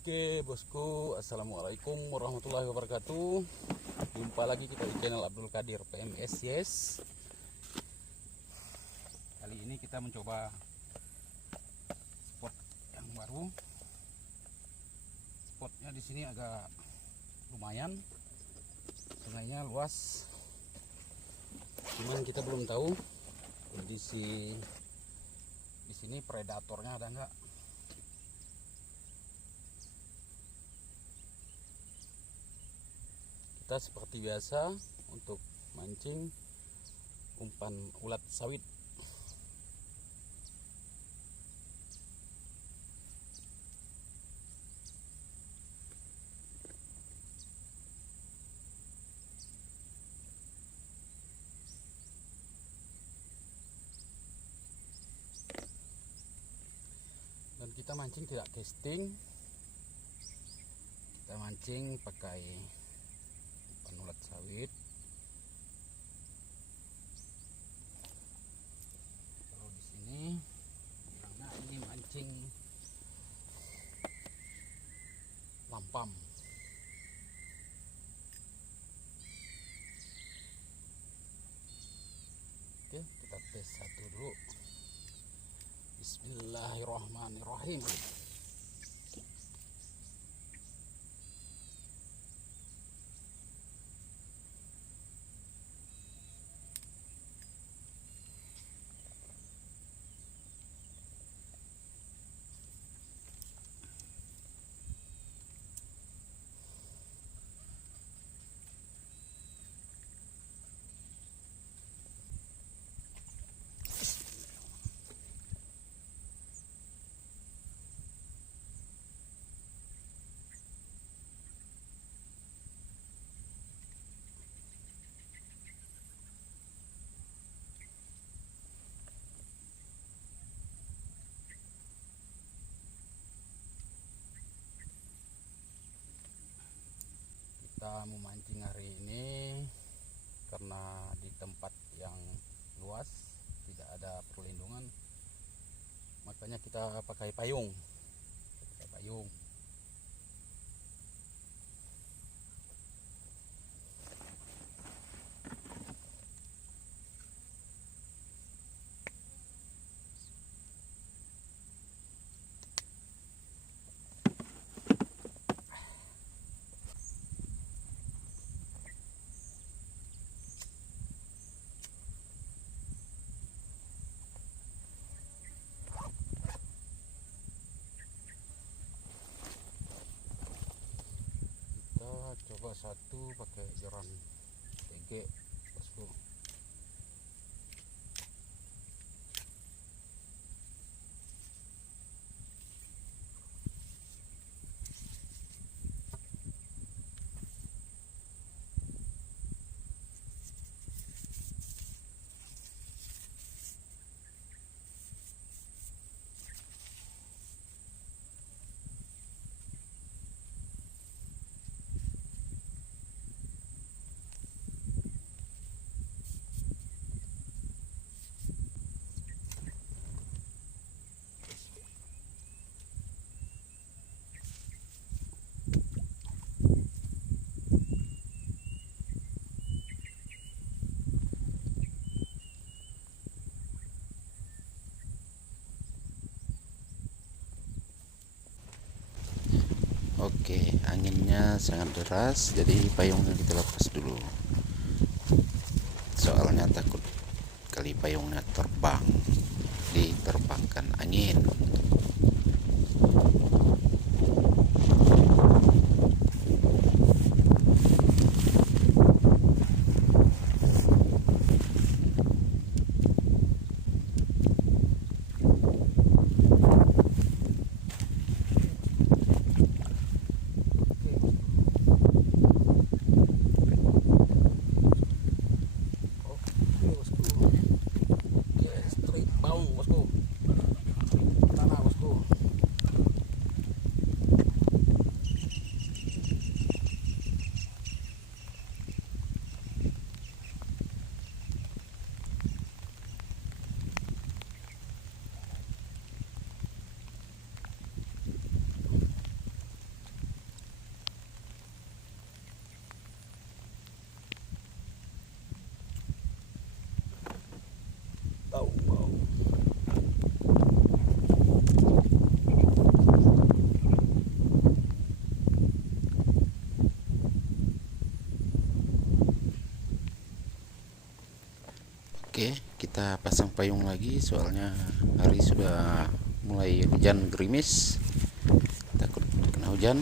Oke bosku, assalamualaikum warahmatullahi wabarakatuh. Jumpa lagi kita di channel Abdul Qadir PMS. Yes, kali ini kita mencoba spot yang baru. Spotnya di sini agak lumayan, sungainya luas, cuman kita belum tahu kondisi di sini predatornya ada nggak. Kita seperti biasa untuk mancing umpan ulat sawit. Dan kita mancing tidak casting, kita mancing pakai ulat sawit. Kalau di sini bilangnya ini mancing lampam. Oke, kita tes satu dulu. Bismillahirrahmanirrahim. Kita memancing hari ini karena di tempat yang luas tidak ada perlindungan, makanya kita pakai payung. Coba satu pakai jeram TG bosku. Oke, anginnya sangat deras, jadi payungnya kita lepas dulu. Soalnya takut kali payungnya terbang, diterbangkan angin. Bosku, kita pasang payung lagi, soalnya hari sudah mulai hujan gerimis, takut kena hujan.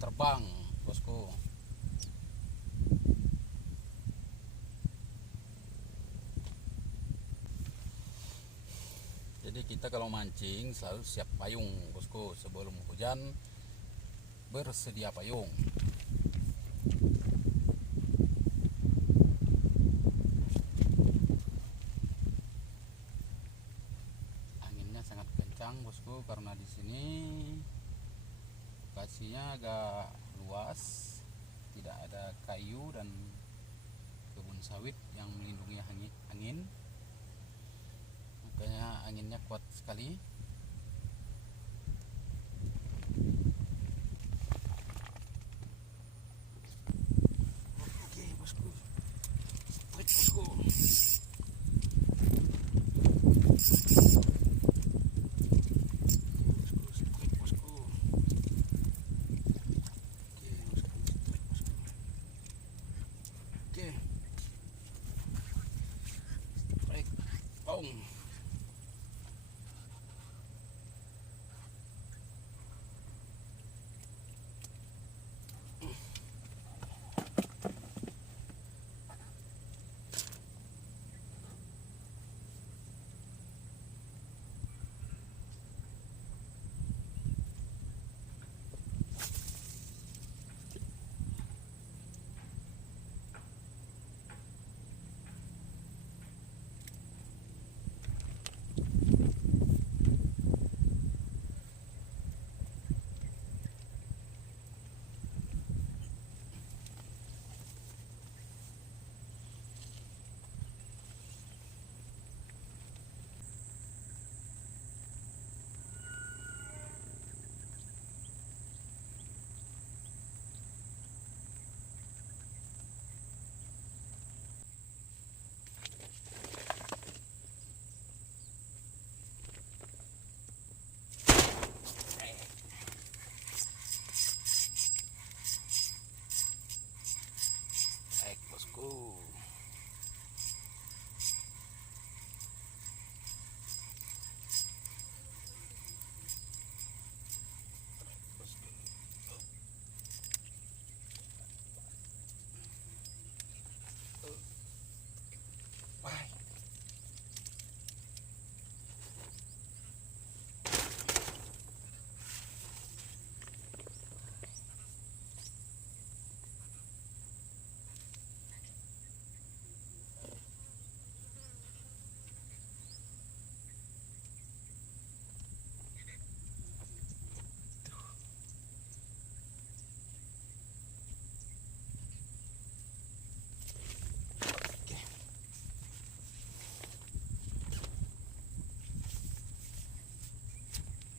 Terbang, bosku. Jadi kita kalau mancing selalu siap payung, bosku. Sebelum hujan bersedia payung. Anginnya sangat kencang, bosku, karena di sini lokasinya agak luas, tidak ada kayu dan kebun sawit yang melindungi angin, makanya anginnya kuat sekali. Oke, bosku, baik, bosku.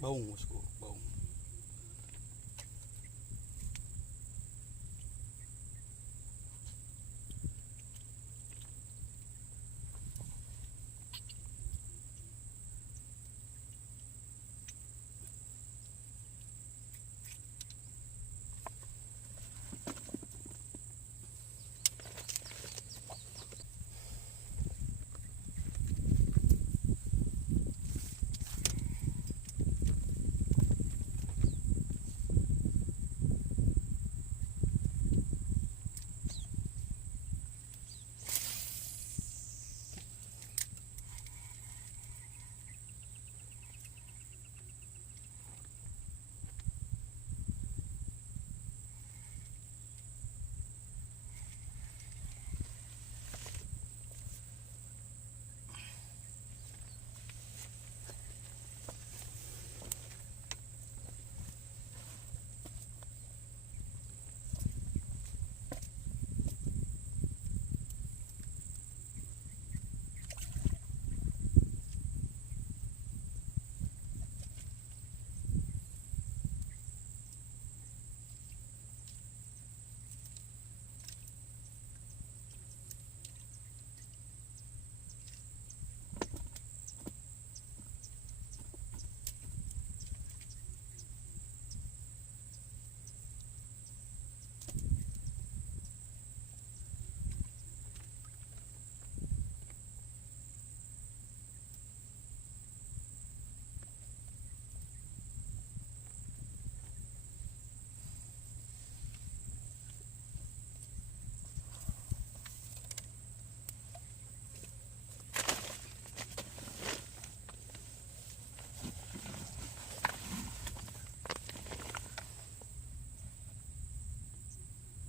Baung, bosku.